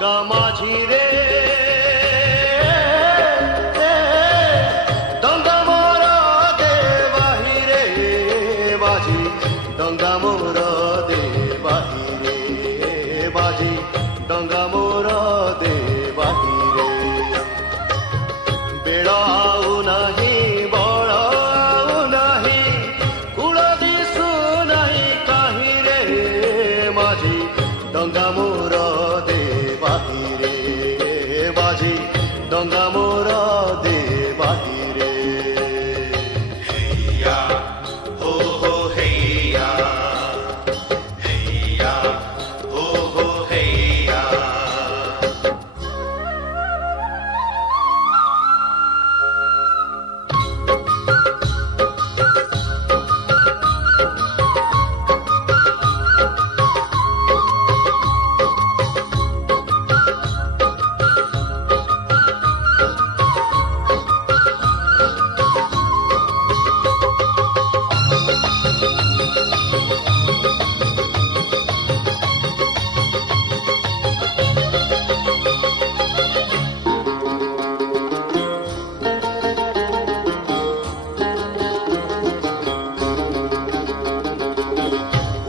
डंगा माझी रे डंगा मोर दे बाहिरे माझी डंगा मोर दे बाहिरे माझी डंगा मोर दे बाहिरे बेड़ आउ नाही बड़ आउ नाही कूल दिशु नाही काही रे माझी डंगा मोर दे बाहिरे माझी डंगा मोर दे बाहिरे हैया हो हैया हैया हो हैया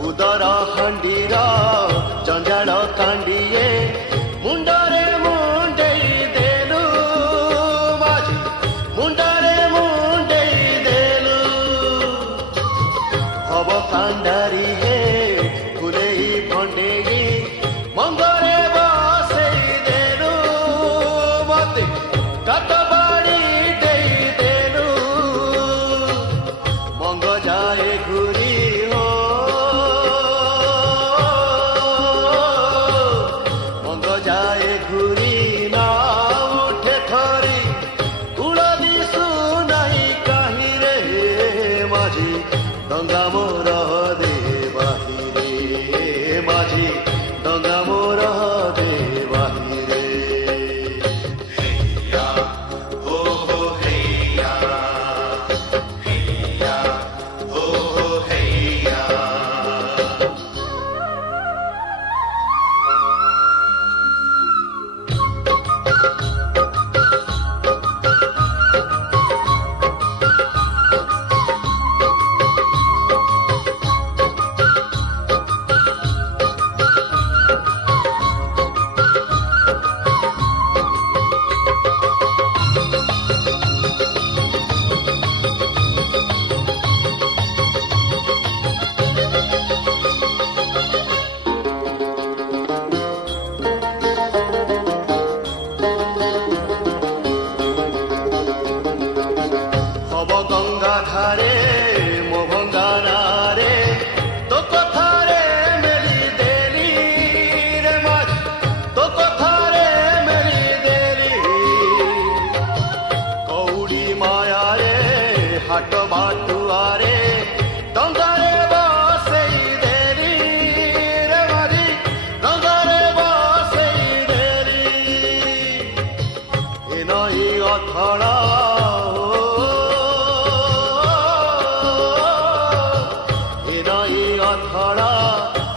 उदर हंडीर जंजाल कांडिए मुंडरे मुंडेई देलु माझी मुंडरे मुंडेई देलु हब कांडारी हे फुलेई भंडेई मंगरे बसेई देलु मते कात बाड़ी देई देलु मंग जाए घुरी जाए घुरी ना उठे खरी कूल दिशु नहीं काही रे माझी डंगा मोर दे बाहिरे माझी डंगा मोर दे बाहिरे हैया हो हैया हैया हो हैया हब गंगा धारे मो भंगा नारे तो कथारे मेरी देरी रे माझी तो कथारे मेरी देरी कौड़ी माया रे हाट बाटुआरे डंगारे बसेई देरी रे माझी डंगारे बसेई देरी ए नई अथड़ा अथड़ा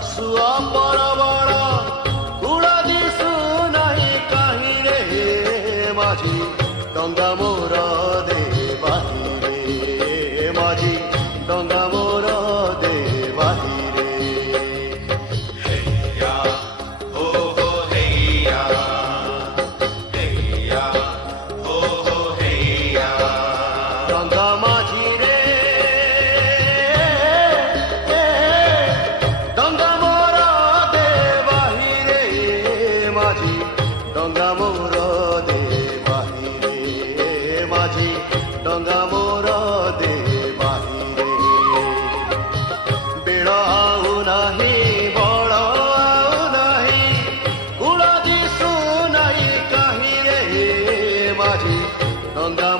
सुआ पर बड़ कूल दिशु नहीं काही रे माझी डंगा मोर दे बाहिरे माझी डंगा मोर दे बाहिरे हैया हो हैया हैया हो हैया डंगा माझी रे डंगा मोर दे बाहिरे माझी डंगा मोर दे बाहिरे माझी डंगा मोर दे बाहिरे बेड़ आउ नाही बड़ आउ नाही कूल दिशु नाही काही रे माझी डंगा